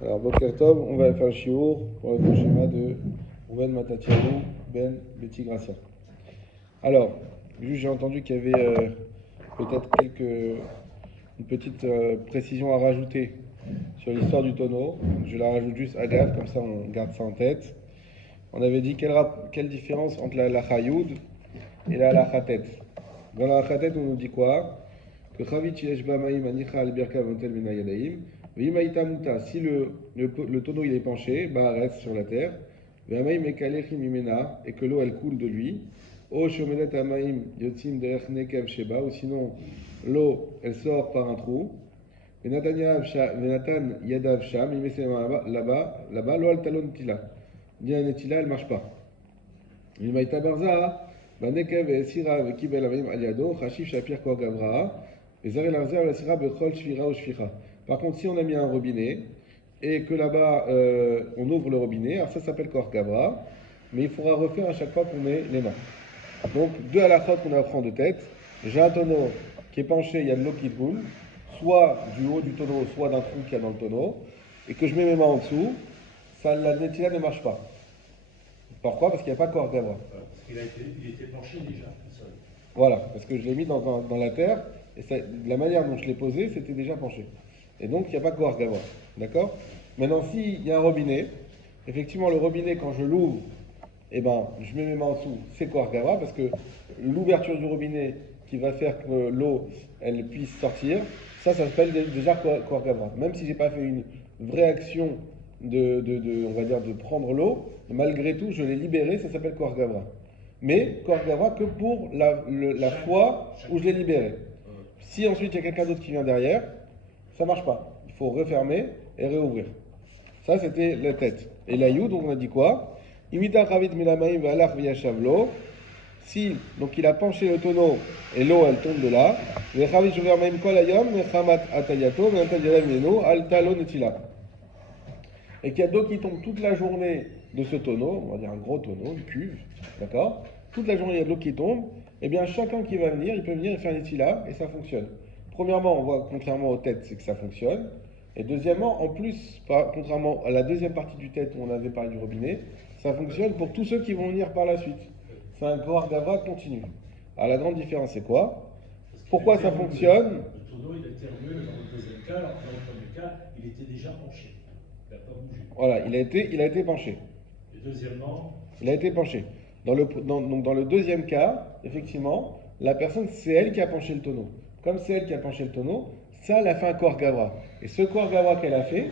Alors, Boker Tov, on va faire un shiur pour le schéma de Rouven Matatiaou Ben Betty Gracia. Alors, juste j'ai entendu qu'il y avait peut-être une petite précision à rajouter sur l'histoire du tonneau. Je la rajoute juste à gaffe, comme ça on garde ça en tête. On avait dit quelle différence entre la halacha Yud et la halacha Tet. Dans la halacha Tet, on nous dit quoi? Que Chavit Yesh Ba Maim Anicha Al Birka Vontel Mina Yadaim. V'imaïta Muta, si le tonneau il est penché, bah reste sur la terre. V'amaim Ekalechim Imena, et que l'eau elle coule de lui. O Shomedet Amaim Yotzim Derech Nekev Sheba, ou sinon l'eau elle sort par un trou. Venatan Yadav Sham, il met ses mains là-bas, l'eau al talon tila. Bien netila, elle marche pas. V'imaïta Barza, Banekev et Sira Vekibel Amaim Aliado, Chashif Shapir Kwa Gavra. Par contre, si on a mis un robinet et que là-bas on ouvre le robinet, alors ça s'appelle Kor Gavra, mais il faudra refaire à chaque fois qu'on met les mains. Donc, deux halachot qu'on apprend de tête. J'ai un tonneau qui est penché, il y a de l'eau qui coule, soit du haut du tonneau, soit d'un trou qu'il y a dans le tonneau, et que je mets mes mains en dessous, ça, la netila ne marche pas. Pourquoi? Parce qu'il n'y a pas Kor Gavra. Parce qu'il était penché déjà, le sol. Voilà, parce que je l'ai mis dans la terre, et de la manière dont je l'ai posé, c'était déjà penché. Et donc, il n'y a pas Kohar Gavra. D'accord? Maintenant, s'il y a un robinet, effectivement, le robinet, quand je l'ouvre, eh ben, je mets mes mains en dessous, c'est Kohar Gavra, parce que l'ouverture du robinet qui va faire que l'eau, elle puisse sortir, ça s'appelle déjà Kohar Gavra. Même si je n'ai pas fait une vraie action on va dire, de prendre l'eau, malgré tout, je l'ai libéré, ça s'appelle Kohar Gavra. Mais Kohar Gavra que pour la fois où je l'ai libéré. Si ensuite il y a quelqu'un d'autre qui vient derrière, ça marche pas. Il faut refermer et réouvrir. Ça, c'était la tête. Et la Yud, donc on a dit quoi? Imita Ravit Milamaim Valach Viyashavlo. Si, donc il a penché le tonneau et l'eau elle tombe de là. Vechavit Shover Maim Kol Ayom, Mechamat Atayato, Mental Yadam Yeno, Altalo Netila. Et qu'il y a de l'eau qui tombe toute la journée de ce tonneau, on va dire un gros tonneau, une cuve, d'accord? Toute la journée il y a de l'eau qui tombe, et bien chacun qui va venir, il peut venir et faire netila, et ça fonctionne. Premièrement, on voit, contrairement aux têtes, c'est que ça fonctionne. Et deuxièmement, en plus, contrairement à la deuxième partie du tête où on avait parlé du robinet, ça fonctionne pour tous ceux qui vont venir par la suite. C'est un Kohar Gavra continu. Alors la grande différence, c'est quoi? Pourquoi ça fonctionne? Le tonneau, il a été remué dans le deuxième cas, alors que dans le premier cas, il était déjà penché. Il n'a pas bougé. Voilà, il a été penché. Et deuxièmement, Il a été penché. Donc dans le deuxième cas, effectivement, la personne, c'est elle qui a penché le tonneau. Comme c'est elle qui a penché le tonneau, ça, elle a fait un Kohar Gavra. Et ce Kohar Gavra qu'elle a fait,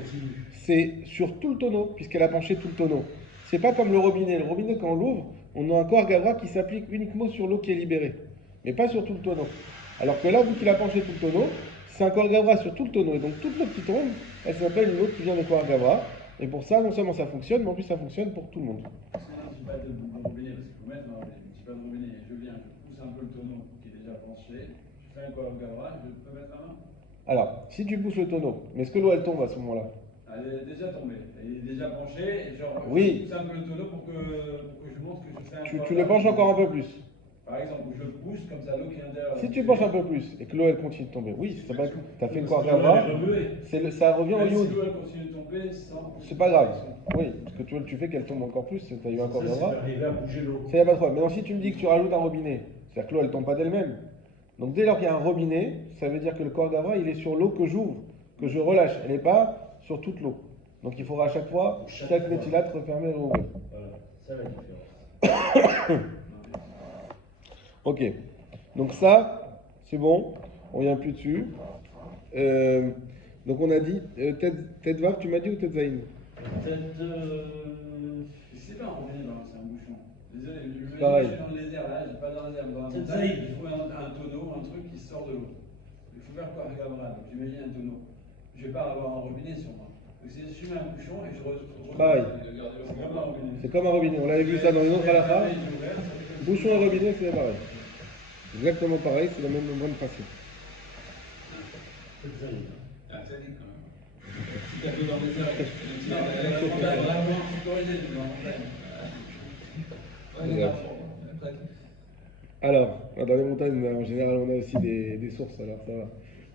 c'est sur tout le tonneau, puisqu'elle a penché tout le tonneau. C'est pas comme le robinet. Le robinet, quand on l'ouvre, on a un Kohar Gavra qui s'applique uniquement sur l'eau qui est libérée, mais pas sur tout le tonneau. Alors que là, vu qu'il a penché tout le tonneau, c'est un Kohar Gavra sur tout le tonneau. Et donc toute l'eau qui tombe, elle s'appelle une eau qui vient de Kohar Gavra. Et pour ça, non seulement ça fonctionne, mais en plus ça fonctionne pour tout le monde. Parce que là, je ne pas de robinet, parce qu'il faut mettre un robinet. Je ne pas de robinet, je viens, je pousse un peu le tonneau qui est déjà penché, je fais un Kohar Gavra, je peux mettre la main. Alors, si tu pousses le tonneau, mais est-ce que l'eau elle tombe à ce moment-là? Elle est déjà tombée, elle est déjà penchée, et genre, Oui. je pousse un peu le tonneau pour que je montre que je fais un Tu le penches encore un peu plus. Par exemple, je pousse comme ça, l'eau qui est derrière. Si tu penches un peu plus et que l'eau elle continue de tomber, oui, ça va. Tu as fait une Kohar Gavra, ça revient au Si Yud. l'eau elle continue de tomber sans. C'est pas grave. Oui, parce que tu fais qu'elle tombe encore plus, tu as eu un Kohar ça, c'est Gavra. d'arriver à bouger l'eau. Ça y a pas de problème. Maintenant, si tu me dis que tu rajoutes un robinet, c'est-à-dire que l'eau elle tombe pas d'elle-même. Donc dès lors qu'il y a un robinet, ça veut dire que le Kohar Gavra il est sur l'eau que j'ouvre, que je relâche. Elle n'est pas sur toute l'eau. Donc il faudra à chaque fois, chaque méthylate refermer et rouvrir. Voilà, c'est ça la différence. Ok, donc ça, c'est bon, on vient plus dessus. Donc on a dit, tête vav, tu m'as dit ou tête zaïn? Peut-être. C'est pas un robinet, c'est un bouchon. Désolé, je Pareil. suis dans le désert là, j'ai pas de réserve. Dans la C'est montagne, zaïd. il faut un tonneau, un truc qui sort de l'eau. Il faut faire quoi, Gavra? Donc j'imagine un tonneau. Je vais pas avoir un robinet sur moi. Donc je mets un bouchon et je retrouve. Pareil. C'est comme un robinet. C'est comme un robinet, on l'avait vu ça dans une autre halakha. Bouchon et robinet, c'est pareil. Exactement pareil, c'est le même principe. Peut-être zaïd. Ah, ça dit quand même. Si t'as deux dans le désert, tu Non, fais la montagne, vraiment sécurisée, dans la montagne. Alors, dans les montagnes, en général, on a aussi des sources, alors ça va.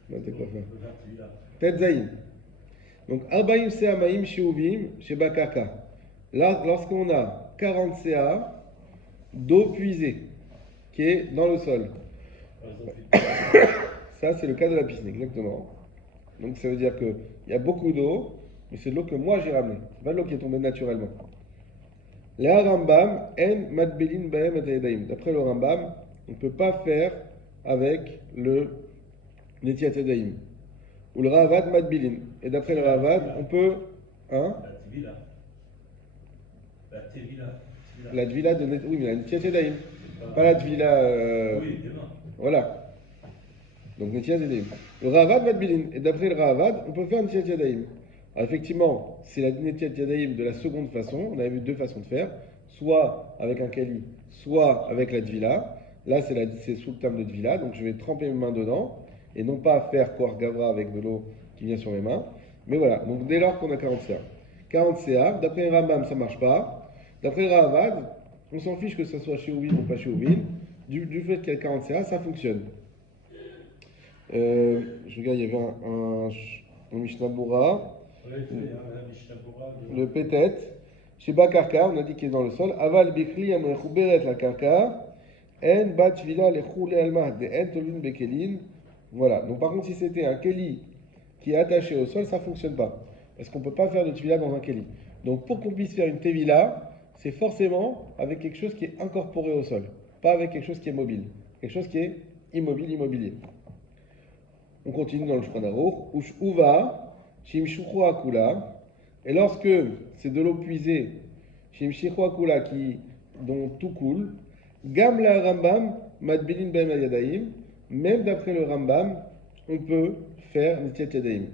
On a de quoi faire. Tête zaïn. Donc, Arbaim Se'amaim Sheuvim Sheba Karka. Là, lorsqu'on a 40 CA d'eau puisée qui est dans le sol. Par exemple, Ça, c'est le cas de la piscine, exactement. Donc, ça veut dire qu'il y a beaucoup d'eau, mais c'est de l'eau que moi j'ai ramenée. C'est pas de l'eau qui est tombée naturellement. La Rambam, en matbelin baem et yadaim. D'après le Rambam, on ne peut pas faire avec le netiat yadaim. Ou le Ravad matbelin. Et d'après le Ravad, on peut. Hein? la Tvila. La Tevila. La Tvila de net. Oui, mais la netiat yadaim. Pas la Tvila. Oui, des mains. Voilà. Donc netiat yadaim. Le Ravad matbelin. Et d'après le Ravad, on peut faire netiat yadaim. Alors effectivement, c'est la netiat yadaim de la seconde façon. On avait vu deux façons de faire. Soit avec un kali, soit avec la Tvila. Là, c'est sous le terme de Tvila. Donc je vais tremper mes mains dedans. Et non pas faire Koar Gavra avec de l'eau qui vient sur mes mains. Mais voilà, donc dès lors qu'on a 40 CA. 40 CA, d'après le Rambam, ça ne marche pas. D'après le Ravad, on s'en fiche que ça soit chez Ouvin ou pas chez Ouvin. Du fait qu'il y a 40 CA, ça fonctionne. Je regarde, il y avait un Mishnah Bura. Oui, la Mishnah Bura. Le Pétet. Chez Bakarka, on a dit qu'il est dans le sol. Aval Bikli, Amrechuberet la Karka. En Bat Vila, Lechule Almah, de En Tolun Bekelin. Voilà. Donc par contre, si c'était un keli qui est attaché au sol, ça ne fonctionne pas. Parce qu'on ne peut pas faire de tvila dans un keli. Donc pour qu'on puisse faire une tevila, c'est forcément avec quelque chose qui est incorporé au sol. Pas avec quelque chose qui est mobile. Quelque chose qui est immobilier. On continue dans le Shulchan Aruch. Ush uva, shim shuchu akula. Et lorsque c'est de l'eau puisée, shim shuchu akula, dont tout coule, gam la rambam, madbilin ben yadaim. Même d'après le Rambam, on peut faire netiat yadaim.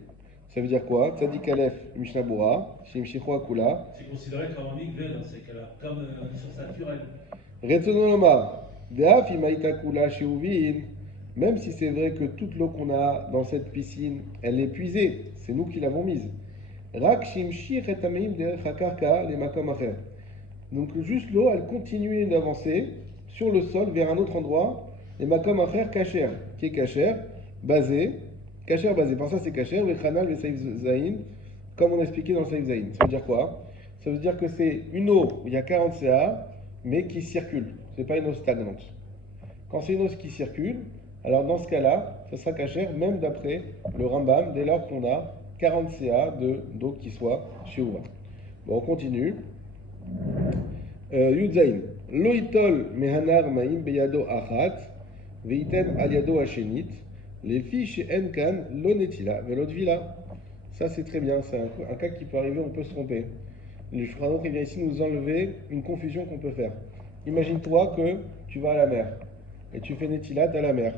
Ça veut dire quoi? Tzadik Aleph, Mishnah Bura, Shim Shichu Akula. C'est considéré comme un mikvé dans ces cas-là, comme une source naturelle. Retzono Lomar, Deaf Imaita Kula Sheuvin. Même si c'est vrai que toute l'eau qu'on a dans cette piscine, elle est puisée, c'est nous qui l'avons mise. Rak Shim Shir et Ameim Derech HaKarka les Makom Acher. Donc juste l'eau, elle continue d'avancer sur le sol vers un autre endroit. Les makom acher kacher, qui est kacher, basé, par ça c'est kacher, le khanal, le saïf zaïn, comme on a expliqué dans le saïf zaïn. Ça veut dire quoi? Ça veut dire que c'est une eau où il y a 40 CA, mais qui circule. C'est pas une eau stagnante. Quand c'est une eau qui circule, alors dans ce cas-là, ça sera kacher, même d'après le Rambam, dès lors qu'on a 40 CA d'eau qui soit chez Ouva. Bon, on continue. Yudzaïn. Loitol mehanar maim beyado achat. Veiten aliado hashenit, les filles chez Enkan, l'onetila, velodvila. Ça c'est très bien, c'est un cas qui peut arriver, on peut se tromper. Le Shulchan Aruch vient ici nous enlever une confusion qu'on peut faire. Imagine-toi que tu vas à la mer et tu fais netilat à la mer.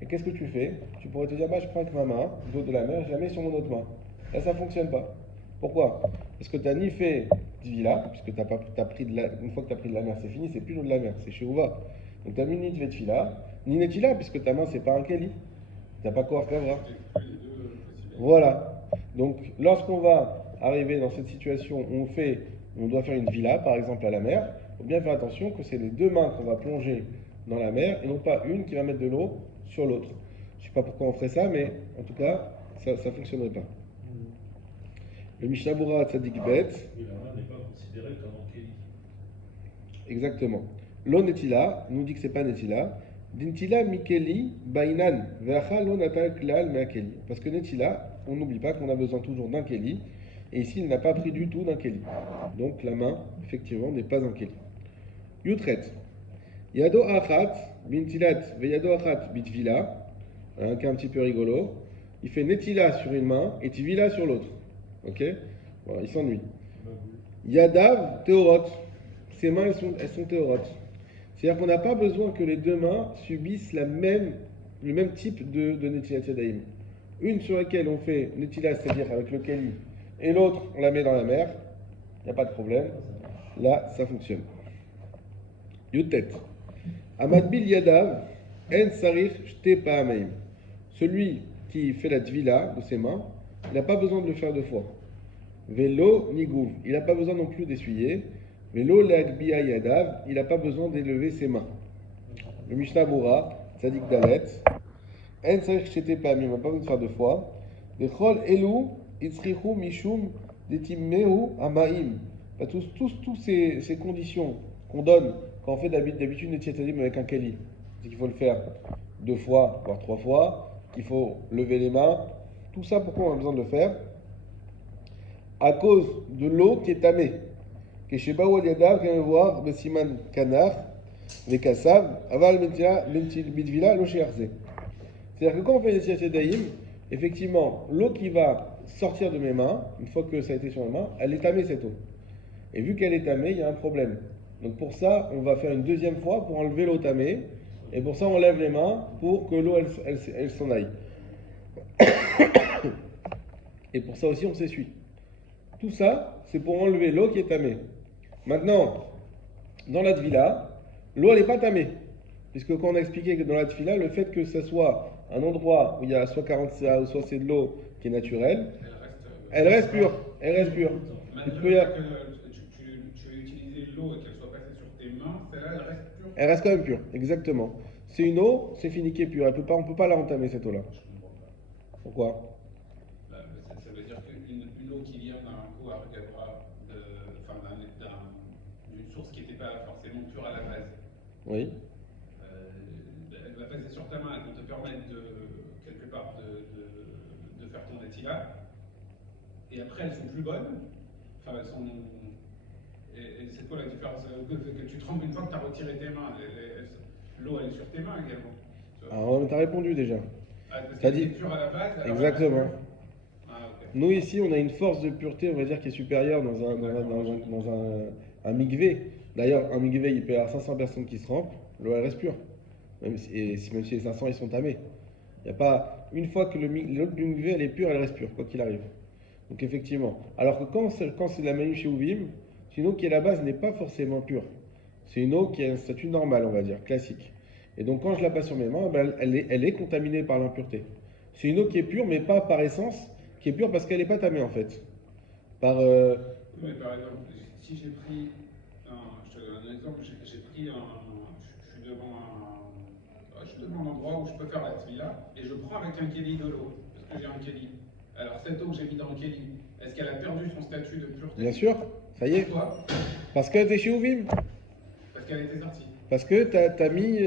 Et qu'est-ce que tu fais? Tu pourrais te dire, bah, je prends avec ma main l'eau de la mer, je la mets sur mon autre main. Là ça ne fonctionne pas. Pourquoi? Parce que tu n'as ni fait tvila, puisque une fois que tu as pris de la mer, c'est fini, c'est plus l'eau de la mer, c'est chez Ouva. Donc tu as mis ni tvila, ni netila, puisque ta main, c'est pas un keli. Tu n'as pas Koar Gavra. Voilà. Donc, lorsqu'on va arriver dans cette situation où on doit faire une villa, par exemple à la mer, il faut bien faire attention que c'est les deux mains qu'on va plonger dans la mer et non pas une qui va mettre de l'eau sur l'autre. Je ne sais pas pourquoi on ferait ça, mais en tout cas, ça ne fonctionnerait pas. Le Mishnah Bura Tzadik Bet. Oui, la main n'est pas considérée comme un keli. Exactement. L'eau netila nous dit que c'est pas netila. Dintila mikeli bainan ve'acha lo natal klal me'akeli. Parce que netila, on n'oublie pas qu'on a besoin toujours d'un keli. Et ici, il n'a pas pris du tout d'un keli. Donc la main, effectivement, n'est pas un keli. Yutret. Yado achat bintilat ve'yado achat bitvila. Un cas un petit peu rigolo. Il fait netila sur une main et tvila sur l'autre. Ok? Voilà, il s'ennuie. Yadav teorot. Ses mains, elles sont théorotes. C'est-à-dire qu'on n'a pas besoin que les deux mains subissent le même type de netilat yadaim. Une sur laquelle on fait netilat, c'est-à-dire avec le keli, et l'autre, on la met dans la mer, il n'y a pas de problème. Là, ça fonctionne. Yutet. Amadbil yadav, en sarich shte pa'ameim. Celui qui fait la tvila de ses mains, il n'a pas besoin de le faire deux fois. Velo nigouv. Il n'a pas besoin non plus d'essuyer. Velo leagbiya yadav. Il n'a pas besoin d'élever ses mains. Le Mishnah Bura, Tzadik Dalet. En sarich shte pa'ameim. Il n'a pas besoin de faire deux fois. Vechol elu Itzrichu Mishum Detimmehu Amaim. Tous ces conditions qu'on donne quand on fait d'habitude Netilat Yadayim avec un keli, c'est qu'il faut le faire 2 fois, voire 3 fois, qu'il faut lever les mains. Tout ça, pourquoi on a besoin de le faire? À cause de l'eau qui est tamée. Que chez Baou Yadav, quand on voir le Siman Kanar, les Kassav, Aval Mitvila, l'eau chez Arze. C'est-à-dire que quand on fait Netilat Yadayim, effectivement, l'eau qui va sortir de mes mains, une fois que ça a été sur mes mains, elle est tamée cette eau. Et vu qu'elle est tamée, il y a un problème. Donc pour ça, on va faire une 2e fois pour enlever l'eau tamée. Et pour ça, on lève les mains pour que l'eau, elle s'en aille. Et pour ça aussi, on s'essuie. Tout ça, c'est pour enlever l'eau qui est tamée. Maintenant, dans la tvila, l'eau, elle n'est pas tamée. Puisque quand on a expliqué que dans la tvila, le fait que ce soit un endroit où il y a soit 40 CA ou soit c'est de l'eau qui est naturelle, elle reste pure. Elle reste pure. Malgré que tu veux utiliser l'eau et qu'elle soit passée sur tes mains, celle-là, elle reste pure. Elle reste quand même pure, exactement. C'est une eau, c'est fini qui est pure. On ne peut pas la entamer cette eau-là. Pourquoi? Ça veut dire qu'une eau qui vient d'un coup à Gabra, d'une source qui n'était pas forcément pure à la base, Oui. elle va passer sur ta main, elle va te permettre quelque part de faire ton netila. Et après, elles sont plus bonnes. Enfin, elles sont. Et c'est quoi la différence? Que tu trembles une fois que tu as retiré tes mains. L'eau, elle est sur tes mains également. Alors, tu as répondu déjà. Ah, parce T'as qu'elle dit. est pure à la base. Alors Exactement. Ah, ok. Nous, ici, on a une force de pureté, on va dire, qui est supérieure dans un mikvé. D'ailleurs, un mikvé, il peut y avoir 500 personnes qui se remplit, l'eau, elle reste pure. Même si les 500, ils sont tamés. Il n'y a pas. Une fois que l'eau du mikvé, elle est pure, elle reste pure, quoi qu'il arrive. Donc, effectivement. Alors que quand c'est la Maïm chez Ouvim, c'est une eau qui, à la base, n'est pas forcément pure. C'est une eau qui a un statut normal, on va dire, classique. Et donc, quand je la passe sur mes mains, ben, elle est contaminée par l'impureté. C'est une eau qui est pure, mais pas par essence, qui est pure parce qu'elle n'est pas tamée, en fait. Oui, mais par exemple, si j'ai pris je te donne un exemple, j'ai pris je suis devant un endroit où je peux faire la tvila, et je prends avec un kéli de l'eau, parce que j'ai un kéli. Alors, cette eau que j'ai mis dans le kéli, est-ce qu'elle a perdu son statut de pureté? Bien sûr, ça y est. Pourquoi? Parce qu'elle était chez Ouvim. Parce qu'elle était sortie. Parce que t'as mis.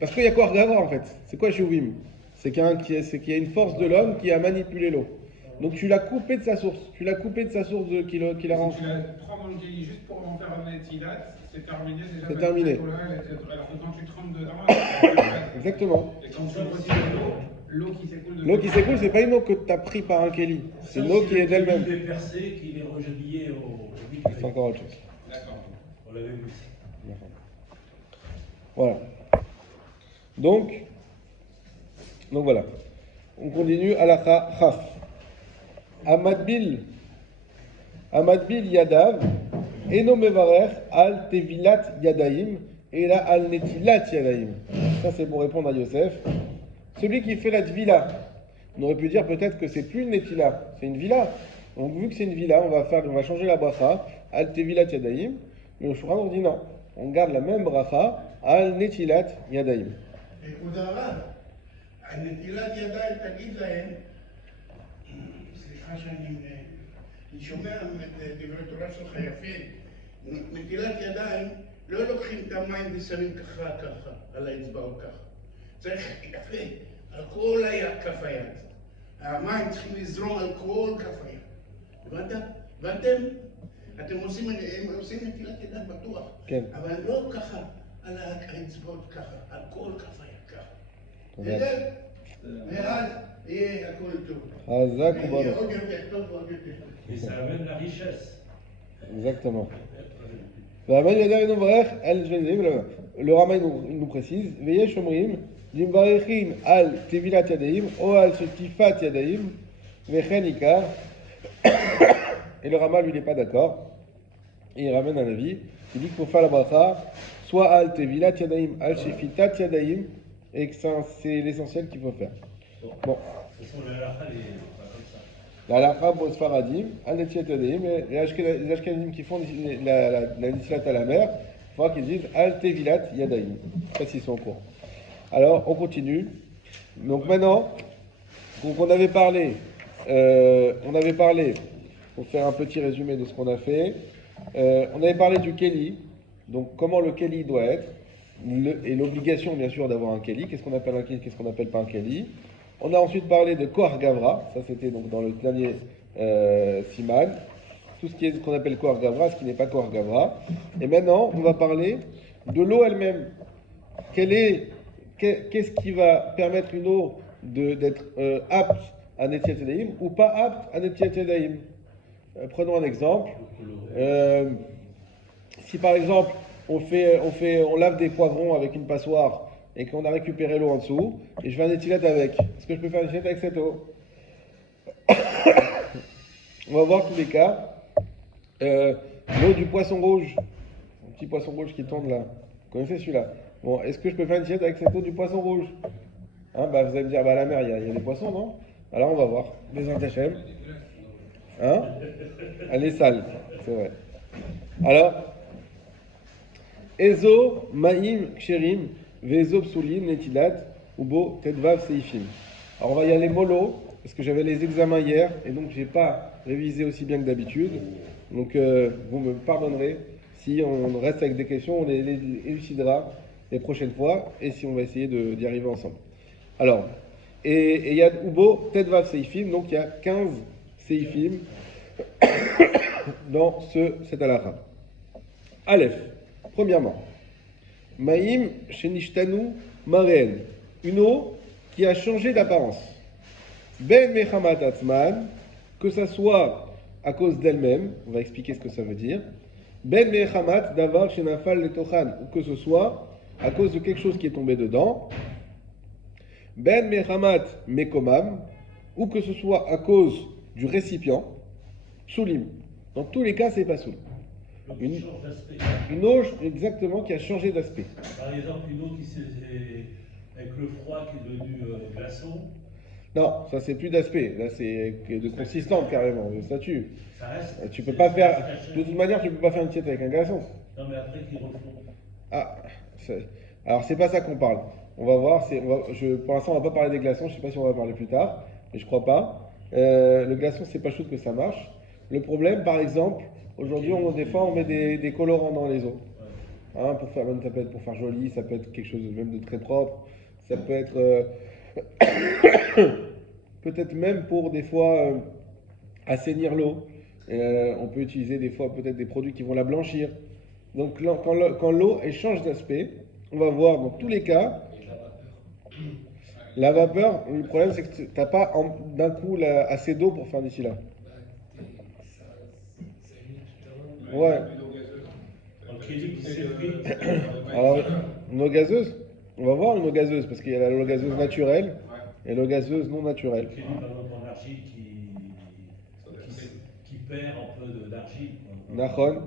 Parce qu'il y a quoi à regarder, en fait. C'est quoi chez Ouvim? C'est qu'il y a une force de l'homme qui a manipulé l'eau. Donc tu l'as coupé de sa source. Tu l'as coupé de sa source qui la rend. Si tu la prends dans le kéli juste pour en faire un netilat, c'est terminé déjà. C'est terminé. Alors que quand tu trempes dedans, elle Exactement. et quand tu retires l'eau qui s'écoule de L'eau qui s'écoule, c'est pas une eau que tu as pris par un kéli. C'est une eau qui est d'elle-même. Il est percé, qu'il est rejetillé au C'est encore autre chose. D'accord. On l'avait vu. Voilà. Donc voilà. On continue à la khaf. Amadbil Yadav, Eno Mevarer, Al Tevilat Yadaim, et là Al Netilat Yadaim. Ça, c'est pour répondre à Yosef. Celui qui fait la tvila, on aurait pu dire peut-être que c'est plus une netila, c'est une villa. Donc, vu que c'est une villa, on va changer la bracha, Al Tevilat Yadaim. Mais au Shouchan, on dit non. On garde la même bracha, Al Netilat Yadaim. נקודה רב, על נטילת ידיים תגיד להם, סליחה אני שומע את דברי תורה שלך יפים, נטילת ידיים לא לוקחים את המים ושמים ככה על האצבעות ככה, צריך יפה, על כל כף היד, המים צריכים לזרום על כל כף היד, הבנת? ואתם עושים נטילת ידיים בטוח, כן. אבל לא ככה על האצבעות ככה, על כל כף היד ככה. תודה. ואז יהיה הכל טוב. חזק יהיה וברוך. עוד יותר טוב ועוד יותר טוב. Et ça amène la richesse. Exactement. Le Rama nous précise, Veyesh Omrim, Limvarechin al Tevilat Yadaim, o al Shetifat Yadaim, Vechen Ikar. Et le Rama, lui, n'est pas d'accord. Et il ramène un avis. Il dit qu'il faut faire la bracha, soit al Tevilat Yadaim, al Shefitat Yadaim, et que c'est l'essentiel qu'il faut faire. Bon. De toute façon, la halakha, elle est pas comme ça. La halakha pour Sfaradim, al Netilat Yadaim, les Ashkenazim qui font la Netilat à la mer, il faudra qu'ils disent al Tevilat Yadaim. Je sais pas s'ils sont au courant. Alors, on continue. Donc maintenant, on avait parlé on avait parlé, pour faire un petit résumé de ce qu'on a fait, on avait parlé du Keli, donc comment le Keli doit être, et l'obligation bien sûr d'avoir un Keli, qu'est-ce qu'on appelle un Keli, qu'est-ce qu'on n'appelle pas un Keli. On a ensuite parlé de Koar Gavra, ça c'était donc dans le dernier Siman, tout ce qui est ce qu'on appelle Koar Gavra, ce qui n'est pas Koar Gavra. Et maintenant, on va parler de l'eau elle-même. Qu'est-ce qui va permettre une eau d'être apte à Netilat Yadayim ou pas apte à Netilat Yadayim? Prenons un exemple. Si par exemple on lave des poivrons avec une passoire et qu'on a récupéré l'eau en dessous, et je fais un Netilat avec, est-ce que je peux faire un Netilat avec cette eau? On va voir tous les cas. L'eau du poisson rouge, un petit poisson rouge qui tourne là. Vous connaissez celui-là? Bon, est-ce que je peux faire une assiette avec cette eau du poisson rouge? Hein, vous allez me dire, à la mer, il y a des poissons, non? Alors on va voir. Les Antachem. Hein? Elle est sale, c'est vrai. Alors, Ezo, Maïm, Ksherim, Vezo, Psulim, Netilat, Ubo, Tedvav, Seifim. Alors on va y aller mollo, parce que j'avais les examens hier, et donc j'ai pas révisé aussi bien que d'habitude. Donc vous me pardonnerez si on reste avec des questions, on les élucidera les prochaines fois, et si on va essayer d'y arriver ensemble. Alors, et il y a Ubo, Tedvav Seifim, donc il y a 15 Seifim dans cette halakha. Aleph, premièrement, Maïm Shenishtanu Mareen, une eau qui a changé d'apparence. Ben Mechamat Atzman, que ça soit à cause d'elle-même, on va expliquer ce que ça veut dire. Ben Mechamat Davar Shenafal Letochan, ou que ce soit à cause de quelque chose qui est tombé dedans. Ben Mechamat Mekomam, ou que ce soit à cause du récipient. Soulim. Dans tous les cas, c'est pas soul. Une eau exactement qui a changé d'aspect. Par exemple, une eau qui s'est avec le froid qui est devenu glaçon. Non, ça c'est plus d'aspect. Là, c'est de consistante carrément, de statut. Ça reste. Tu peux pas faire. De toute manière, tu peux pas faire une tiette avec un glaçon. Non, mais après qu'ils refont. Ah, alors c'est pas ça qu'on parle. On va voir. Pour l'instant, on va pas parler des glaçons. Je sais pas si on va parler plus tard, mais je crois pas. Le glaçon, c'est pas chose que ça marche. Le problème, par exemple, aujourd'hui, des fois, on met des colorants dans les eaux. Hein, ça peut être pour faire joli, ça peut être quelque chose même de très propre. Ça peut être peut-être même pour des fois assainir l'eau. On peut utiliser des fois peut-être des produits qui vont la blanchir. Donc quand l'eau change d'aspect, on va voir dans tous les cas. La vapeur, le problème c'est que tu n'as pas d'un coup assez d'eau pour faire d'ici là. Ouais. Alors, une eau gazeuse, on va voir une eau gazeuse, parce qu'il y a l'eau gazeuse naturelle et l'eau gazeuse non naturelle. En argile qui perd un peu d'argile. Nachon,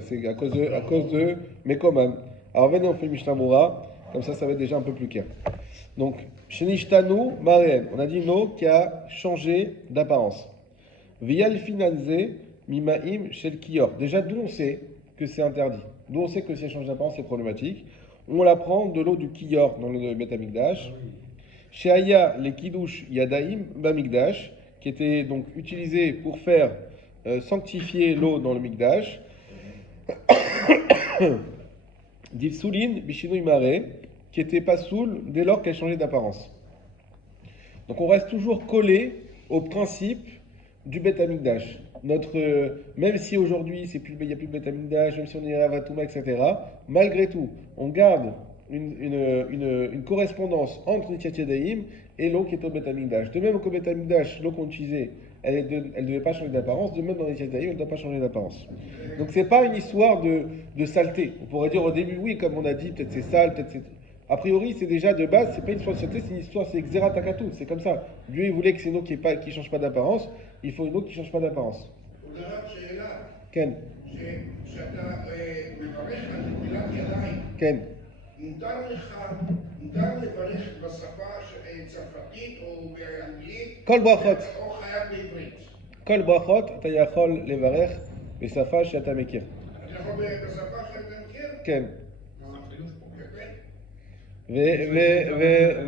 c'est à cause de Mekomam. Alors venez, on fait Mishnah Moura, comme ça va être déjà un peu plus clair. Donc, Shenishtanu Mareen, on a dit une eau qui a changé d'apparence. Vial Finanze Mimaim Shel Kiyor. Déjà, d'où on sait que c'est interdit, d'où on sait que si elle change d'apparence, c'est problématique. On la prend de l'eau du Kiyor dans le Bet Amikdash. Chez Aya, les Kiddush Yadaim Bamikdash, qui étaient donc utilisés pour faire sanctifier l'eau dans le Mikdash. Divsoulin Bishinui Mare, qui était pas soul dès lors qu'elle changeait d'apparence. Donc on reste toujours collé au principe du Bet Amikdash. Même si aujourd'hui il n'y a plus de Bet Amikdash, même si on est à Vatuma, etc., malgré tout, on garde une correspondance entre Netilat Yadayim et l'eau qui est au Bet Amikdash. De même qu'au Bet Amikdash, l'eau qu'on utilisait, elle ne devait pas changer d'apparence, de même dans Netilat Yadayim, elle ne doit pas changer d'apparence. Donc c'est pas une histoire de saleté. On pourrait dire au début, oui, comme on a dit, peut-être c'est sale, peut-être c'est... A priori, c'est déjà de base, c'est pas une histoire de saleté, c'est une histoire, c'est Xera Takatu, c'est comme ça. Dieu, il voulait que c'est une eau qui ne change pas d'apparence, il faut une eau qui ne change pas d'apparence. Ken. Ken. כל ברכות. כל ברכות אתה יכול לברך בשפה שאתה מכיר. אתה יכול בשפה שאתה מכיר? כן.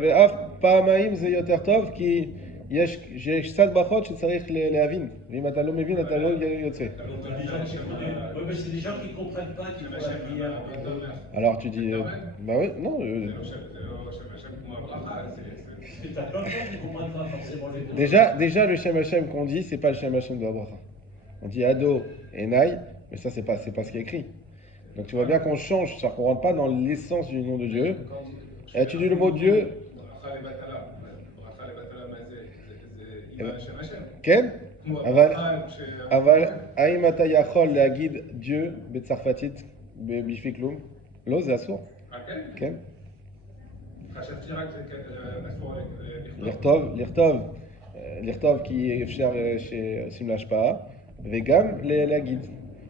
ואף פעמיים זה יותר טוב, כי יש קצת ברכות שצריך להבין, ואם אתה לא מבין, אתה לא יוצא. Oui, mais c'est des gens qui ne comprennent pas qu'il faut la prière. Alors tu dis, bah oui, non, Parce que tu as plein de gens qui ne comprennent pas forcément les deux. déjà le Shem Hashem qu'on dit, c'est pas le Shem Hashem de la bracha. On dit Ado et Naï, mais ça c'est pas ce qui est écrit. Donc tu vois bien qu'on change, c'est-à-dire qu'on rentre pas dans l'essence du nom de Dieu. Et tu dis le mot Dieu. כן? אבל האם אתה יכול להגיד Dieu בצרפתית בשביל כלום? לא, זה אסור. כן? לכתוב כי אפשר שעושים להשפעה, וגם להגיד.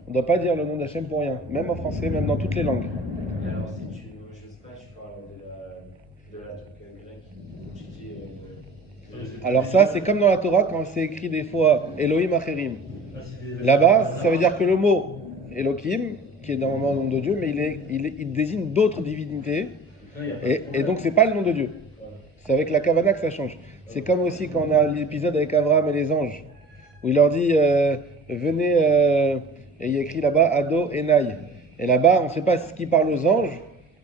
On ne doit pas dire le nom d'Hachem pour rien, même en français, même dans toutes les langues. Et alors si tu, je sais pas, tu parles de la truc grec, tu dis... Alors ça, c'est comme dans la Torah, quand c'est écrit des fois Elohim Acherim. Là-bas, ça veut dire que le mot Elohim, qui est normalement le nom de Dieu, mais il désigne d'autres divinités, et donc c'est pas le nom de Dieu. C'est avec la Kavana que ça change. C'est comme aussi quand on a l'épisode avec Abraham et les anges, où il leur dit venez, et il y a écrit là-bas Ado et Naï. Et là-bas, on ne sait pas ce qu'il parle aux anges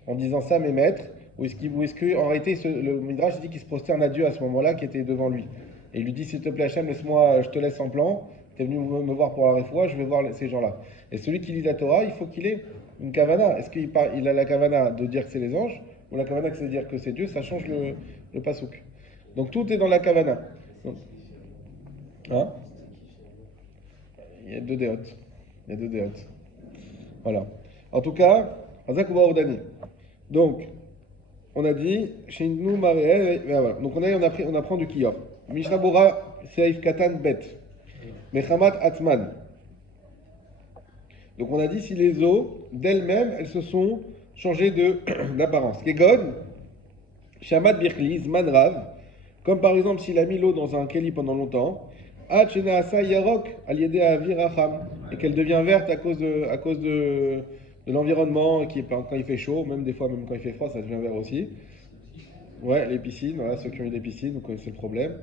en disant ça, mes maîtres, ou est-ce qu'en réalité, le Midrash dit qu'il se prosterne à Dieu à ce moment-là, qui était devant lui. Et il lui dit, s'il te plaît, Hachem, laisse-moi, je te laisse en plan, tu es venu me voir pour la réfoua, je vais voir ces gens-là. Et celui qui lit la Torah, il faut qu'il ait une kavana. Est-ce qu'il a la kavana de dire que c'est les anges, ou la kavana que c'est de dire que c'est Dieu? Ça change le pasouk. Donc tout est dans la kavana. Donc, hein? Il y a deux déotes. Voilà. En tout cas, Azak Ordani. Donc, on a dit, chez nous, voilà. Donc on apprend du Kiyov. Mishnah Bora, Seif Katan Bet. Mechamat Atman. Donc on a dit si les eaux d'elles-mêmes, elles se sont changées d'apparence. Kegon, Shamat Birkli, Zman Rav. Comme par exemple s'il a mis l'eau dans un keli pendant longtemps. Asa Yarok, Aliede Aviracham. Et qu'elle devient verte à cause de l'environnement, quand il fait chaud, même des fois, même quand il fait froid, ça devient vert aussi. Ouais, les piscines, voilà, ceux qui ont eu des piscines, donc c'est le problème.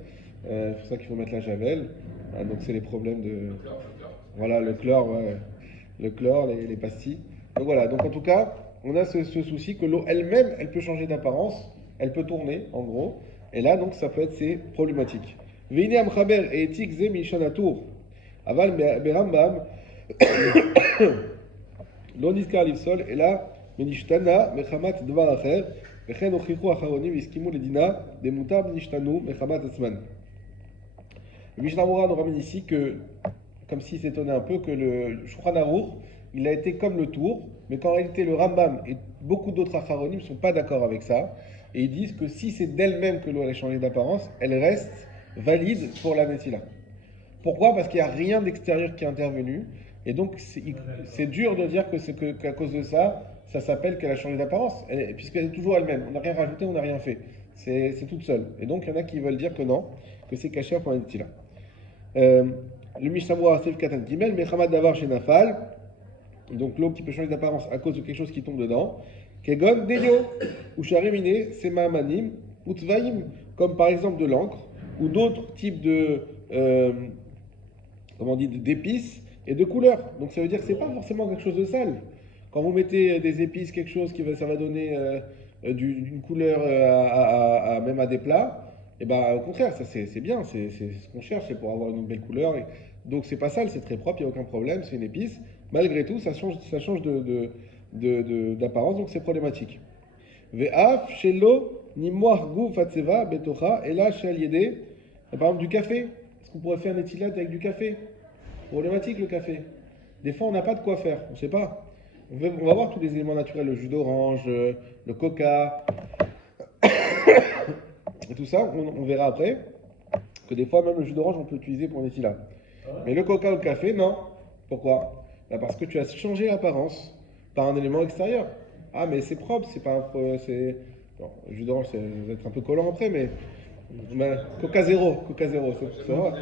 C'est pour ça qu'il faut mettre la javel. Donc c'est les problèmes de... Voilà, le chlore, ouais. Le chlore, les pastilles. Donc voilà, donc en tout cas, on a ce souci que l'eau elle-même, elle peut changer d'apparence, elle peut tourner, en gros. Et là, donc, ça peut être ces problématiques. Veine Amchaber et Etik Ze Mishanatur. Aval Berambam. לא נזכר לפסול, אלא מנשתנה מחמת דבר אחר, וכן הוכיחו האחרונים והסכימו לדינה דמותר נשתנו מחמת עצמן. Le Mishnah Bora nous ramène ici que, comme s'il s'étonnait un peu, que le Shulchan Aruch, il a été comme le tour, mais qu'en réalité le Rambam et beaucoup d'autres acharonim ne sont pas d'accord avec ça, et ils disent que si c'est d'elle-même que l'eau a changé d'apparence, elle reste valide pour la Netila. Pourquoi? Parce qu'il n'y a rien d'extérieur qui est intervenu. Et donc, c'est dur de dire qu'à cause de ça, ça s'appelle qu'elle a changé d'apparence, puisqu'elle est toujours elle-même. On n'a rien rajouté, on n'a rien fait. C'est toute seule. Et donc, il y en a qui veulent dire que non, que c'est caché pour la Netila. Le Mishnah Bora Seif Katan Gimel, Mechamad Davar chez Nafal, donc l'eau qui peut changer d'apparence à cause de quelque chose qui tombe dedans. Kegon Deyo, ou Sharimine, Sema Manim, Utzvaim, comme par exemple de l'encre, ou d'autres types d'épices et de couleurs. Donc ça veut dire que c'est pas forcément quelque chose de sale. Quand vous mettez des épices, quelque chose ça va donner d'une couleur même à des plats, et ben au contraire, ça c'est bien, c'est ce qu'on cherche, c'est pour avoir une belle couleur. Donc c'est pas sale, c'est très propre, il n'y a aucun problème, c'est une épice. Malgré tout, ça change d'apparence, donc c'est problématique. Ve'af shelo nimoach guf atzeva betocha ela shel yede. Par exemple du café. Est-ce qu'on pourrait faire netilat avec du café? Problématique le café. Des fois on n'a pas de quoi faire, on ne sait pas. On va voir tous les éléments naturels, le jus d'orange, le coca, et tout ça, on verra après que des fois même le jus d'orange on peut l'utiliser pour netilat. Mais le coca ou le café, non. Pourquoi? Parce que tu as changé l'apparence par un élément extérieur. Ah mais c'est propre, c'est pas un... Bon, le jus d'orange ça va être un peu collant après, mais Coca zéro, ça va.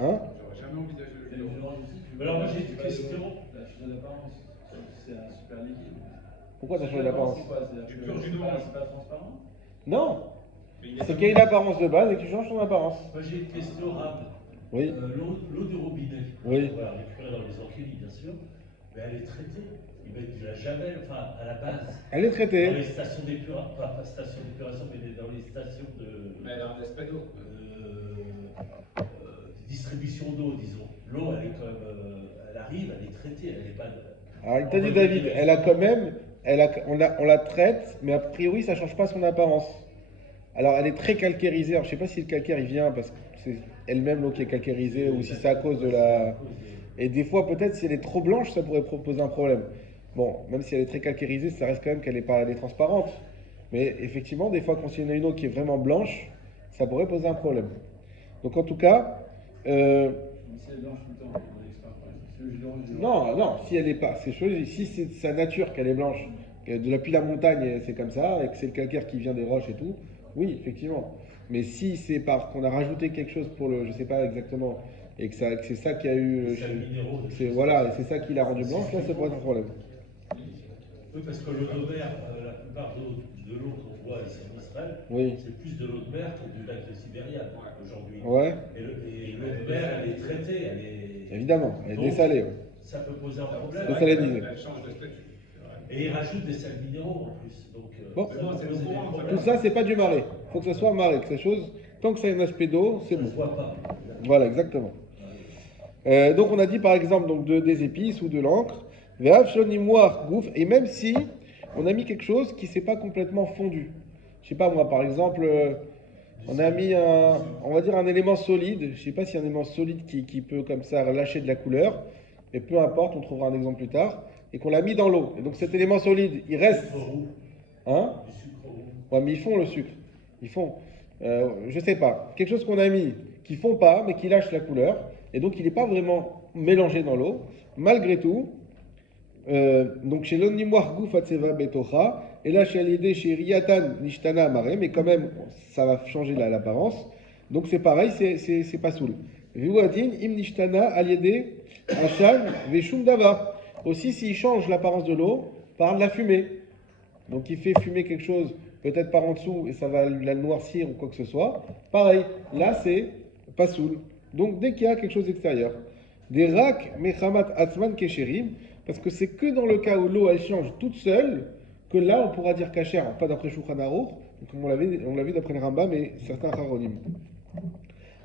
Hein? Jamais envisagé le jus d'orange. Alors moi j'ai une question. La changé d'apparence, c'est un super liquide. Pourquoi ça change d'apparence? C'est quoi? C'est-à-dire que c'est pas transparent? Non. C'est qu'il y a une apparence de base et que tu changes ton apparence. Moi j'ai une question rapide. Oui. L'eau du robinet, Oui. on va la récupérer dans les enquêtes, bien sûr, mais elle est traitée. Ils mettent de la javel, enfin à la base. Elle est traitée. Dans les stations d'épuration, pas stations d'épuration, mais dans les stations de. Mais elle a un aspect d'eau. Distribution d'eau, disons. L'eau, elle est quand même. Elle arrive, elle est traitée, elle n'est pas. Alors, il t'a dit David, elle a quand même, on la traite, mais a priori, ça ne change pas son apparence. Alors, elle est très calcairisée. Alors, je ne sais pas si le calcaire, il vient parce que c'est elle-même l'eau qui est calcairisée ou si c'est à cause de la... Et des fois, peut-être, si elle est trop blanche, ça pourrait poser un problème. Bon, même si elle est très calcairisée, ça reste quand même qu'elle est transparente. Mais effectivement, des fois, quand il y en a une eau qui est vraiment blanche, ça pourrait poser un problème. Donc, en tout cas... Si elle est blanche tout le temps, on l'expert pas. Si je dis Non, non, si elle est pas, c'est chose, si c'est de sa nature qu'elle est blanche, que depuis la montagne c'est comme ça, et que c'est le calcaire qui vient des roches et tout, oui, effectivement. Mais si c'est parce qu'on a rajouté quelque chose pour le, je sais pas exactement, et que c'est ça qui a eu, voilà, et c'est ça qui l'a rendu blanche, là ça pourrait être un problème. Oui, parce que l'eau de mer, la plupart de l'eau qu'on voit ici en Israël, Oui. c'est plus de l'eau de mer que du lac de Sibéria aujourd'hui. Ouais. Et l'eau de mer, elle est traitée, elle est. Évidemment, elle est dessalée. Ouais. Ça peut poser un problème. Désalénisée. Elle change de statut. Et ils rajoutent des sels minéraux en plus. Donc, Bon. ça peut poser des problèmes. Tout ça, c'est pas du marais. Il faut que ce soit marais, que ces choses, tant que ça a un aspect d'eau, c'est Ça bon. se voit pas. Voilà, exactement. Donc on a dit par exemple donc des épices ou de l'encre, gouf, et même si on a mis quelque chose qui s'est pas complètement fondu. Je sais pas moi, par exemple, on a mis on va dire un élément solide. Je sais pas s'il y a un élément solide qui peut comme ça lâcher de la couleur, mais peu importe, on trouvera un exemple plus tard, et qu'on l'a mis dans l'eau. Et donc cet élément solide, il reste, hein? Du sucre roux. Ouais, mais ils font le sucre. Ils font, je sais pas, quelque chose qu'on a mis qui font pas, mais qui lâche la couleur, et donc il n'est pas vraiment mélangé dans l'eau. Malgré tout, donc chez l'onimoir goufatseva betocha, et là chez l'idée chez Riyatan nishtana amare, mais quand même ça va changer l'apparence. Donc c'est pareil, c'est pas soul. Viwadin im nishtana aliede achan veshum dava. Aussi s'il change l'apparence de l'eau par de la fumée. Donc il fait fumer quelque chose peut-être par en dessous et ça va la noircir ou quoi que ce soit. Pareil, là c'est pas soul. Donc dès qu'il y a quelque chose d'extérieur, des rak mechamat atzman kesherim, parce que c'est que dans le cas où l'eau elle change toute seule que là on pourra dire kasher, pas d'après Shulchan Aruch, comme on l'a vu d'après le Rambam et certains Charonim.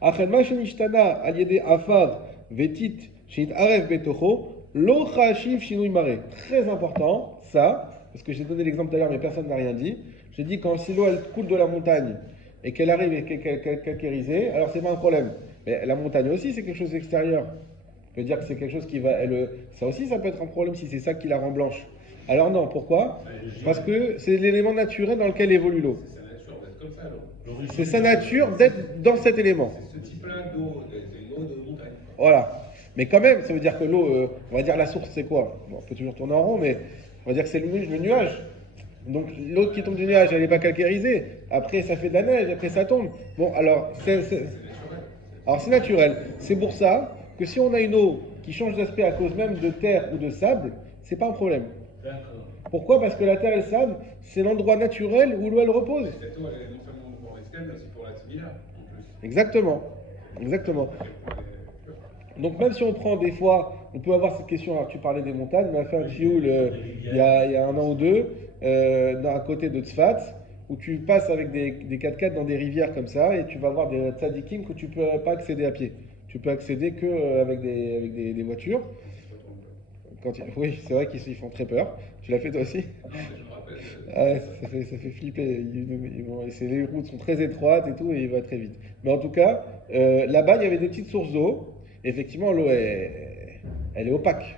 Achenma shenishtana aliede afar vetit shenit aref betocho lo chashiv shinui mare. Très important ça. Parce que j'ai donné l'exemple tout à l'heure, mais personne n'a rien dit. J'ai dit quand si l'eau elle coule de la montagne et qu'elle arrive et qu'elle est calcairisée, alors c'est pas un problème. Mais la montagne aussi, c'est quelque chose d'extérieur. On peut dire que c'est quelque chose qui va. Ça aussi, ça peut être un problème si c'est ça qui la rend blanche. Alors non, pourquoi? Parce que c'est l'élément naturel dans lequel évolue l'eau. C'est sa nature d'être C'est sa nature d'être dans comme ça, l'eau. cet élément. C'est ce type-là d'eau, c'est une eau de montagne. Voilà. Mais quand même, ça veut dire que l'eau, on va dire la source, c'est quoi? Bon, on peut toujours tourner en rond, mais on va dire que c'est le nuage. Donc l'eau qui tombe du nuage, elle n'est pas calcairisée. Après, ça fait de la neige, après ça tombe. Bon, alors, c'est naturel. C'est pour ça que si on a une eau qui change d'aspect à cause même de terre ou de sable, c'est pas un problème. D'accord. Pourquoi? Parce que la terre et le sable, c'est l'endroit naturel où l'eau elle repose. Cette eau, elle est non seulement pour l'escale, mais aussi pour la tibia, en plus. Exactement. Exactement. Donc même si on prend des fois, on peut avoir cette question, alors tu parlais des montagnes, on a fait un chioul il y a un an ou deux, à côté de Tzfat, où tu passes avec des 4x4 dans des rivières comme ça, et tu vas voir des tzadikim que tu peux pas accéder à pied. Tu peux accéder que avec des voitures. Oui, c'est vrai qu'ils font très peur. Tu l'as fait toi aussi? Non, mais je me rappelle. Ah, ça fait flipper. Les routes sont très étroites et tout, et il va très vite. Mais en tout cas, là-bas, il y avait des petites sources d'eau. Effectivement, l'eau elle est opaque.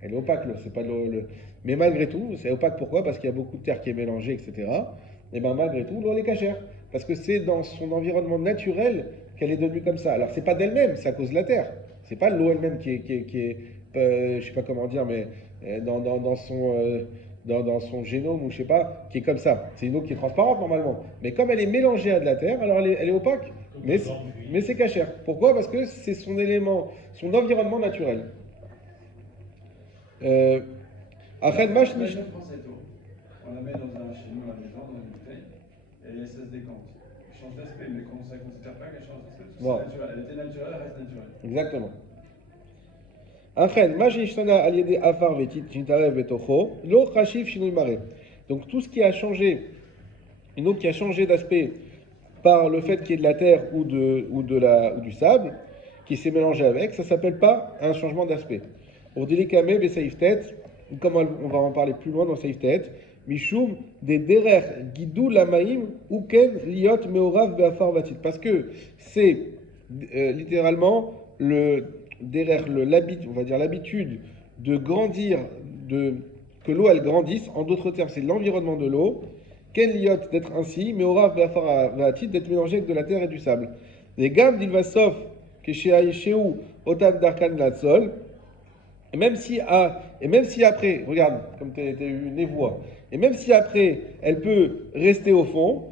Elle est opaque, l'eau. C'est pas de l'eau. Mais malgré tout, c'est opaque. Pourquoi? Parce qu'il y a beaucoup de terre qui est mélangée, etc. Et bien malgré tout, l'eau elle est cachère. Parce que c'est dans son environnement naturel qu'elle est devenue comme ça. Alors c'est pas d'elle-même, c'est à cause de la terre. C'est pas l'eau elle-même qui est je sais pas comment dire, mais dans son génome ou je sais pas, qui est comme ça. C'est une eau qui est transparente normalement. Mais comme elle est mélangée à de la terre, alors elle est opaque. Mais c'est cachère. Pourquoi? Parce que c'est son élément, son environnement naturel. Après, Moi, je prends cette eau, on la met chez nous à la maison, dans une bouteille, et elle se décante. Je change d'aspect, mais qu'on ne considère pas qu'elle change d'aspect. Non. C'est naturel. Elle était naturelle, elle reste naturelle. Exactement. Achen, ma shenishtanah al yedei afar vetintarev betocho, lo chashiv shinui mare. Donc tout ce qui a changé, une eau qui a changé d'aspect par le fait qu'il y ait de la terre ou du sable qui s'est mélangé avec, ça s'appelle pas un changement d'aspect. Pour dilikame besaiftet, comme on va en parler plus loin dans saiftet, mishum de derer gidou lamaim uken liot meorav beafar vatit, parce que c'est littéralement on va dire l'habitude de grandir, que l'eau elle grandisse. En d'autres termes, c'est l'environnement de l'eau. Ken liot d'être ainsi, mais aura vatit d'être mélangé avec de la terre et du sable. Les gammes d'Ilvasov, que chez Aïchéou, Otan Darkan Latsol, et même si après, regarde, comme tu as eu une névoie, et même si après elle peut rester au fond,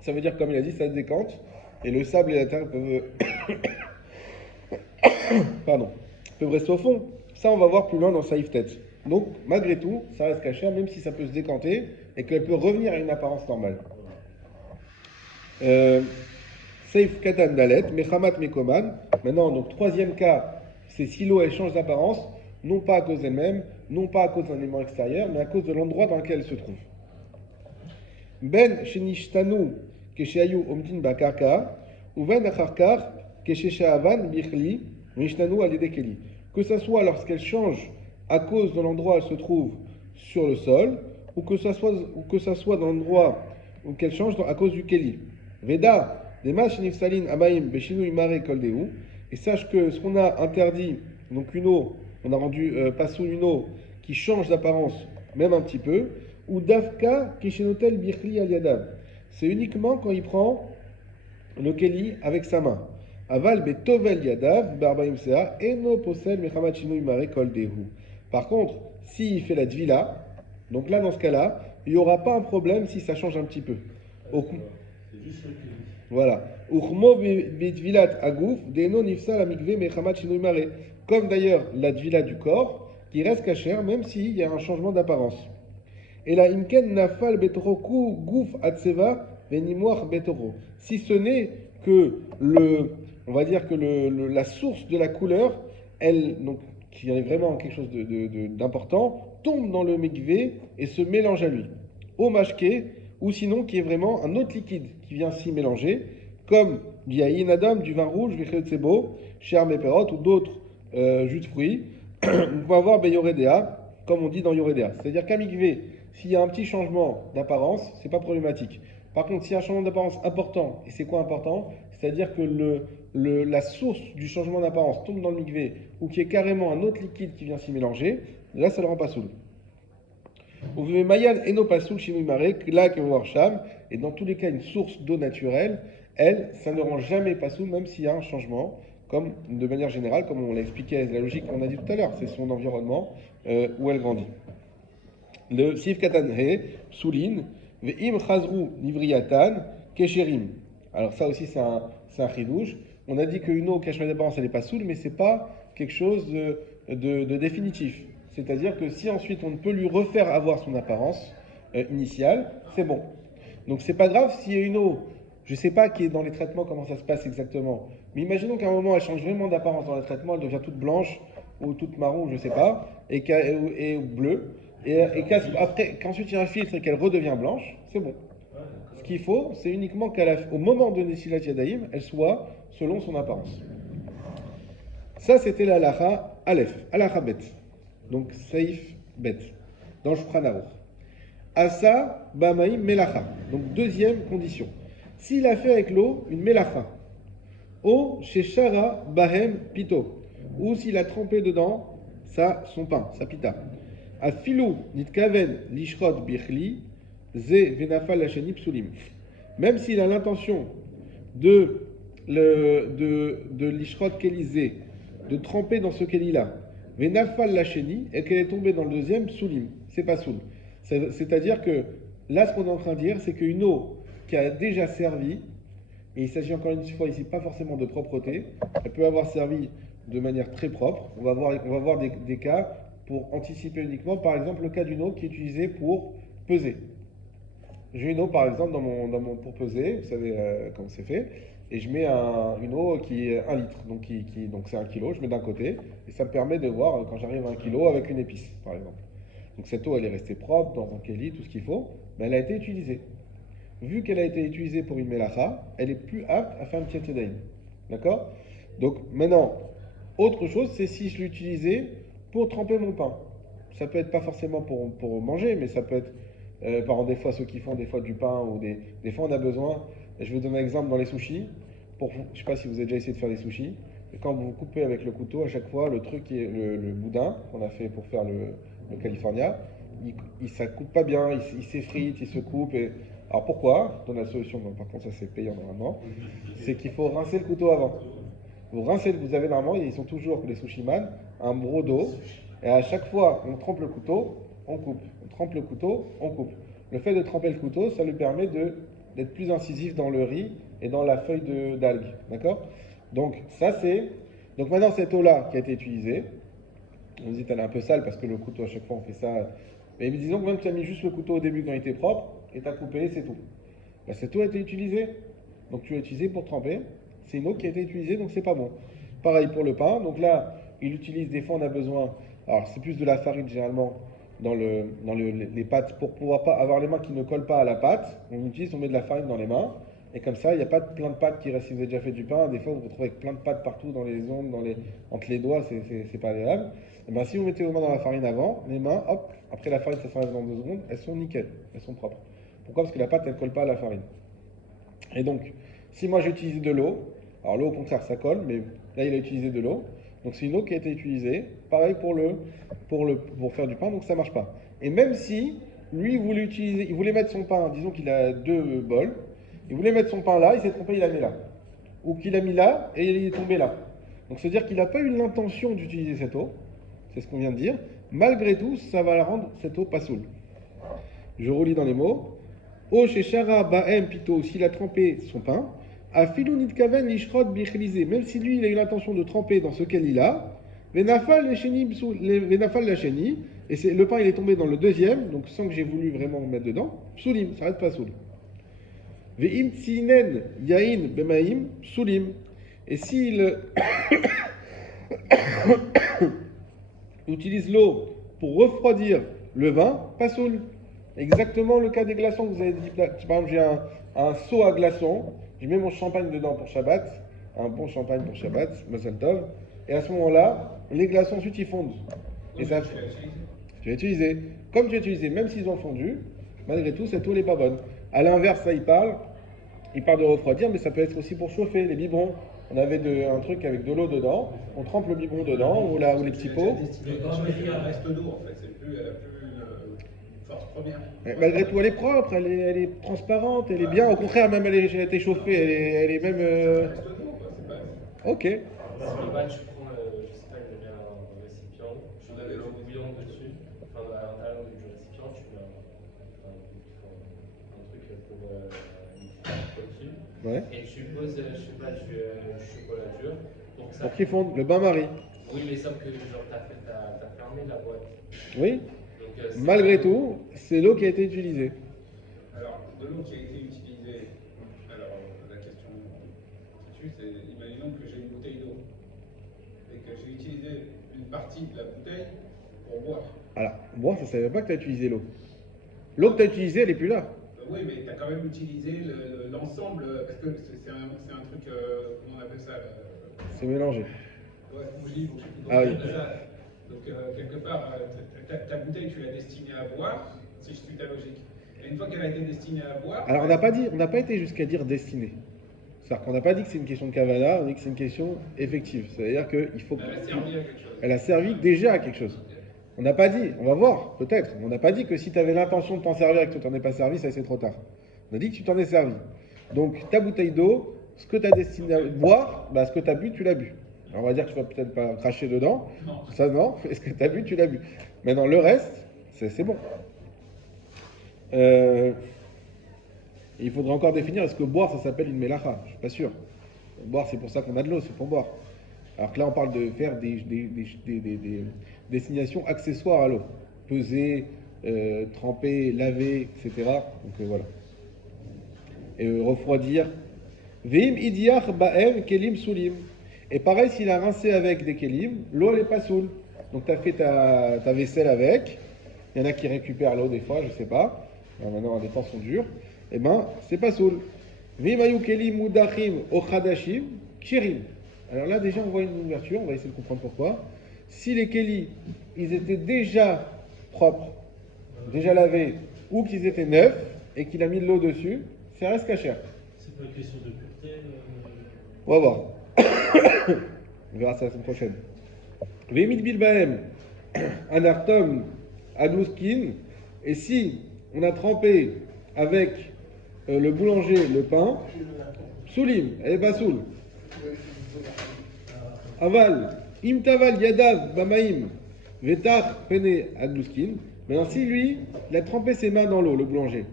ça veut dire, comme il a dit, ça se décante, et le sable et la terre peuvent rester au fond. Ça, on va voir plus loin dans Saïf Tête. Donc, malgré tout, ça reste caché, même si ça peut se décanter et qu'elle peut revenir à une apparence normale. Saïf Katan Dalet, Mechamat Mekoman. Maintenant, donc, troisième cas, c'est si l'eau elle change d'apparence, non pas à cause d'elle-même, non pas à cause d'un élément extérieur, mais à cause de l'endroit dans lequel elle se trouve. Ben Shenishtanu Keshayu Omtin Bakarka, ou Ben Acharkar Kesheshavan Bichli, Mishtanu Alidekeli. Que ce soit lorsqu'elle change à cause de l'endroit où elle se trouve sur le sol, ou que ça soit dans l'endroit où qu'elle change à cause du Keli. Veda, Dema Shenifsalin Amaim Beshinu Imare Koldeu, et sache que ce qu'on a interdit, donc une eau, on a rendu passou une eau qui change d'apparence, même un petit peu, ou Davka Keshenotel Bichli Aliadav. C'est uniquement quand il prend le Keli avec sa main. Aval betovel yadav barbaim sea eno posel mechamat shinui mare kol dehu. Par contre, s'il fait la dvila, donc là dans ce cas-là, il n'y aura pas un problème si ça change un petit peu. C'est juste le cul. Voilà. Uchmo bitvilat agouf deno nifsa la mikve mechamat shinui mare. Comme d'ailleurs la dvila du corps, qui reste cachère même s'il y a un changement d'apparence. Et la imken nafal betroku gouf atseva venimoach betoro. Si ce n'est que on va dire que la source de la couleur, donc, qui est vraiment quelque chose d'important, tombe dans le mikvé et se mélange à lui. Au mashké, ou sinon qui est vraiment un autre liquide qui vient s'y mélanger, comme du yaïn adam, du vin rouge, vichetsebo, cher meperot ou d'autres jus de fruits. On peut avoir beyoredea, comme on dit dans yoredea. C'est-à-dire qu'à mikvé, s'il y a un petit changement d'apparence, c'est pas problématique. Par contre, s'il y a un changement d'apparence important, et c'est quoi important? C'est-à-dire que la source du changement d'apparence tombe dans le mikvé, ou qu'il y ait carrément un autre liquide qui vient s'y mélanger, là ça le rend pas soul. Ou mayan eno pas soul shinui marek, là que sham, et dans tous les cas une source d'eau naturelle, elle, ça ne rend jamais pas soul, même s'il y a un changement, comme de manière générale, comme on l'a expliqué, la logique qu'on a dit tout à l'heure, c'est son environnement où elle grandit. Le sif katan he, soulin, ve'im chazru nivriatan, kesherim. Alors ça aussi c'est un chidouche. On a dit qu'une eau qui a changé d'apparence elle n'est pas soule, mais c'est pas quelque chose de définitif. C'est-à-dire que si ensuite on ne peut lui refaire avoir son apparence initiale, c'est bon. Donc c'est pas grave s'il y a une eau, je sais pas qui est dans les traitements comment ça se passe exactement, mais imaginons qu'à un moment elle change vraiment d'apparence dans les traitements, elle devient toute blanche ou toute marron, je sais pas, et bleue, et qu'ensuite il y a un filtre et qu'elle redevient blanche, c'est bon. Ce qu'il faut, c'est uniquement qu'au moment de Nesilat Yadayim, elle soit selon son apparence. Ça, c'était la halacha Aleph, halacha Bet. Donc, Saïf Bet, dans Shulchan Aruch. Asa Bamaim Melacha. Donc, deuxième condition. S'il a fait avec l'eau une Melacha, O Sheshara Bahem Pito, ou s'il a trempé dedans son pain, sa pita. Afilu Nitkaven Lishrot Bichli, Ze Venafal Lacheni Psulim. Même s'il a l'intention de l'Ishrot Kelizé, de tremper dans ce Keli-là, Venafal Lacheni, et qu'elle est tombée dans le deuxième, Psulim, c'est pas Soul. C'est-à-dire que là, ce qu'on est en train de dire, c'est qu'une eau qui a déjà servi, et il s'agit encore une fois ici pas forcément de propreté, elle peut avoir servi de manière très propre. On va voir des cas pour anticiper uniquement, par exemple le cas d'une eau qui est utilisée pour peser. J'ai une eau, par exemple, pour peser, vous savez comment c'est fait, et je mets une eau qui est 1 litre, donc c'est 1 kilo, je mets d'un côté, et ça me permet de voir quand j'arrive à 1 kilo avec une épice, par exemple. Donc cette eau, elle est restée propre, dans un kéli, tout ce qu'il faut, mais elle a été utilisée. Vu qu'elle a été utilisée pour une melacha, elle est plus apte à faire une tiétédaïm. D'accord? Donc maintenant, autre chose, c'est si je l'utilisais pour tremper mon pain. Ça peut être pas forcément pour manger, mais ça peut être, par exemple, des fois ceux qui font des fois du pain, ou des fois on a besoin, je vais vous donner un exemple dans les sushis, je ne sais pas si vous avez déjà essayé de faire des sushis, et quand vous coupez avec le couteau, à chaque fois, le truc, le boudin qu'on a fait pour faire le California, ça coupe pas bien, il s'effrite, il se coupe. Alors pourquoi? Je donne la solution, bon, par contre ça c'est payant normalement, c'est qu'il faut rincer le couteau avant. Vous avez normalement, ils sont toujours, les sushiman, un broc d'eau, et à chaque fois on trempe le couteau, on coupe. On trempe le couteau, on coupe. Le fait de tremper le couteau, ça lui permet d'être plus incisif dans le riz et dans la feuille d'algue. D'accord? Donc ça c'est... Donc maintenant cette eau-là qui a été utilisée, on dit elle est un peu sale parce que le couteau à chaque fois on fait ça. Mais disons que même tu as mis juste le couteau au début quand il était propre, et tu as coupé, c'est tout. Bah, cette eau a été utilisée. Donc tu l'as utilisée pour tremper. C'est une eau qui a été utilisée, donc c'est pas bon. Pareil pour le pain. Donc là, il utilise, des fois on a besoin, alors c'est plus de la farine généralement dans les pâtes pour pouvoir pas avoir les mains qui ne collent pas à la pâte. On met de la farine dans les mains. Et comme ça, il n'y a pas plein de pâtes qui restent. Si vous avez déjà fait du pain, des fois vous vous retrouvez avec plein de pâtes partout dans les ongles, entre les doigts, c'est pas agréable. Et bien si vous mettez vos mains dans la farine avant, les mains, hop, après la farine ça s'enlève dans 2 secondes, elles sont nickel, elles sont propres. Pourquoi? Parce que la pâte elle colle pas à la farine. Et donc, si moi j'ai utilisé de l'eau, alors l'eau au contraire ça colle, mais là il a utilisé de l'eau, donc c'est une eau qui a été utilisée, pareil pour faire du pain, donc ça marche pas. Et même si lui il voulait mettre son pain, disons qu'il a 2 bols, il voulait mettre son pain là, il s'est trompé, il l'a mis là. Ou qu'il a mis là et il est tombé là. Donc c'est-à-dire qu'il n'a pas eu l'intention d'utiliser cette eau, c'est ce qu'on vient de dire, malgré tout ça va la rendre cette eau pas saoule. Je relis dans les mots. O sheshara ba'em pito, s'il a trempé son pain, a filunit kaven lishrod bichlisé, même si lui il a eu l'intention de tremper dans ce qu'il a, venafal la cheni, et le pain il est tombé dans le deuxième, donc sans que j'ai voulu vraiment mettre dedans, psulim, ça reste pas soul. Ve'im tsinen yain bemaim psulim, et s'il utilise l'eau pour refroidir le vin, pas soul. Exactement le cas des glaçons que vous avez dit. Par exemple, j'ai un seau à glaçons, je mets mon champagne dedans pour Shabbat, un bon champagne pour Shabbat, Mazel Tov, et à ce moment-là, les glaçons ensuite ils fondent. Et ça, tu vas utiliser. Comme tu as utilisé, même s'ils ont fondu, malgré tout, cette eau n'est pas bonne. À l'inverse, ça il parle de refroidir, mais ça peut être aussi pour chauffer les biberons. On avait un truc avec de l'eau dedans, on trempe le biberon dedans, ou les petits pots. Le reste d'eau en fait, c'est plus force première. Malgré tout, elle est propre, elle est transparente, elle est bien. Au contraire, même elle a été chauffée, elle est même. Ok. Si le bas, tu prends, je sais pas, je mets un récipient, tu mets de l'eau bouillante dessus, enfin à l'intérieur du récipient, tu mets un truc pour au-dessus, Ouais. et tu poses, je sais pas, du chocolat dur. Pour qu'ils fondent, le bain-marie. Oui, mais sauf que genre t'as fermé la boîte. Oui. Donc, malgré tout, c'est l'eau qui a été utilisée. Alors, de l'eau qui a été utilisée, alors la question là-dessus, c'est imaginons que j'ai une bouteille d'eau et que j'ai utilisé une partie de la bouteille pour boire. Alors, boire, ça ne savait pas que tu as utilisé l'eau. L'eau que tu as utilisée, elle n'est plus là. Oui, mais tu as quand même utilisé l'ensemble, parce que c'est un truc, comment on appelle ça C'est mélangé. Ouais, bougie, ah oui. Ça. Donc, quelque part, ta bouteille, tu l'as destinée à boire, si je suis ta logique. Et une fois qu'elle a été destinée à boire. Alors, on n'a pas été jusqu'à dire destinée. C'est-à-dire qu'on n'a pas dit que c'est une question de kavana, on dit que c'est une question effective. C'est-à-dire qu'il faut. Elle a servi à quelque chose. Elle a servi déjà à quelque chose. On n'a pas dit, on va voir, peut-être, mais on n'a pas dit que si tu avais l'intention de t'en servir et que tu t'en es pas servi, ça c'est trop tard. On a dit que tu t'en es servi. Donc, ta bouteille d'eau, ce que tu as destiné à boire, bah, ce que tu as bu, tu l'as bu. Alors, on va dire que tu vas peut-être pas cracher dedans. Non. Ça, non. Est-ce que tu as bu, tu l'as bu. Maintenant, le reste, c'est bon. Il faudra encore définir, est-ce que boire, ça s'appelle une melacha? Je suis pas sûr. Boire, c'est pour ça qu'on a de l'eau, c'est pour boire. Alors que là, on parle de faire des destinations accessoires à l'eau. Peser, tremper, laver, etc. Donc voilà. et refroidir. Veim idiach ba'em kelim sulim. Et pareil, s'il a rincé avec des kelim, l'eau elle est pas soule. Donc tu as fait ta vaisselle avec. Il y en a qui récupèrent l'eau des fois, je sais pas. Alors maintenant, les temps sont durs. Eh ben, c'est pas soule. Veim ayu kelim mudachim o chadashim kshirim. Alors là, déjà, on voit une ouverture. On va essayer de comprendre pourquoi. Si les kelim, ils étaient déjà propres, déjà lavés, ou qu'ils étaient neufs, et qu'il a mis de l'eau dessus, ça reste cachère. C'est pas une question de pureté. On va voir. On verra ça la semaine prochaine. Vemit bilbaem, anartom aduskin. Et si on a trempé avec le boulanger le pain, soulim, elle est pas soul. Aval, imtaval yadav bamaim, vetach pene aduskin. Maintenant, si lui, il a trempé ses mains dans l'eau, le boulanger,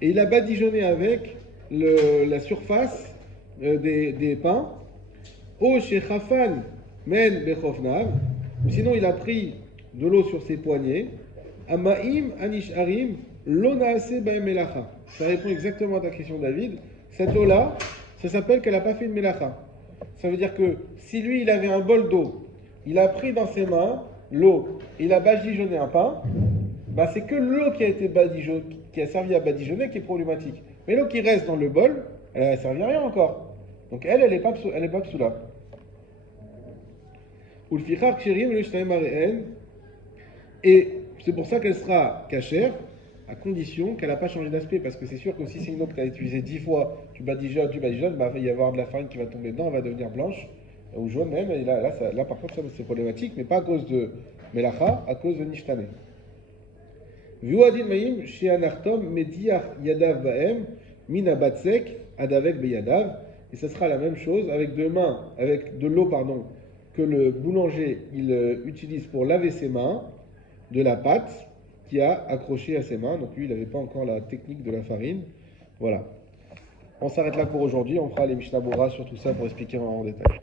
et il a badigeonné avec la surface des pains, O shechafan men bechofnav, ou sinon il a pris de l'eau sur ses poignets, amaim anisharim lonaase baem melacha. Ça répond exactement à ta question, David. Cette eau-là, ça s'appelle qu'elle n'a pas fait une melacha. Ça veut dire que si lui, il avait un bol d'eau, il a pris dans ses mains l'eau, il a badigeonné un pain, bah c'est que l'eau qui a été qui a servi à badigeonner qui est problématique. Mais l'eau qui reste dans le bol, elle n'a servi à rien encore. Donc elle n'est pas psoula. Et c'est pour ça qu'elle sera cachère, à condition qu'elle n'a pas changé d'aspect. Parce que c'est sûr que si c'est une eau que tu as utilisée 10 fois, tu badigeonnes, bah, il va y avoir de la farine qui va tomber dedans, elle va devenir blanche, ou jaune même. Et là par contre, ça, c'est problématique, mais pas à cause de Melacha, à cause de Nishtane. Vuadin Maim, Sheanartom, Mediach Yadav Baem, Mina Batsek, Adavek Beyadav. Et ça sera la même chose avec de l'eau, que le boulanger il utilise pour laver ses mains, de la pâte qui a accroché à ses mains. Donc lui, il n'avait pas encore la technique de la farine. Voilà. On s'arrête là pour aujourd'hui. On fera les Mishnah Bora sur tout ça pour expliquer en détail.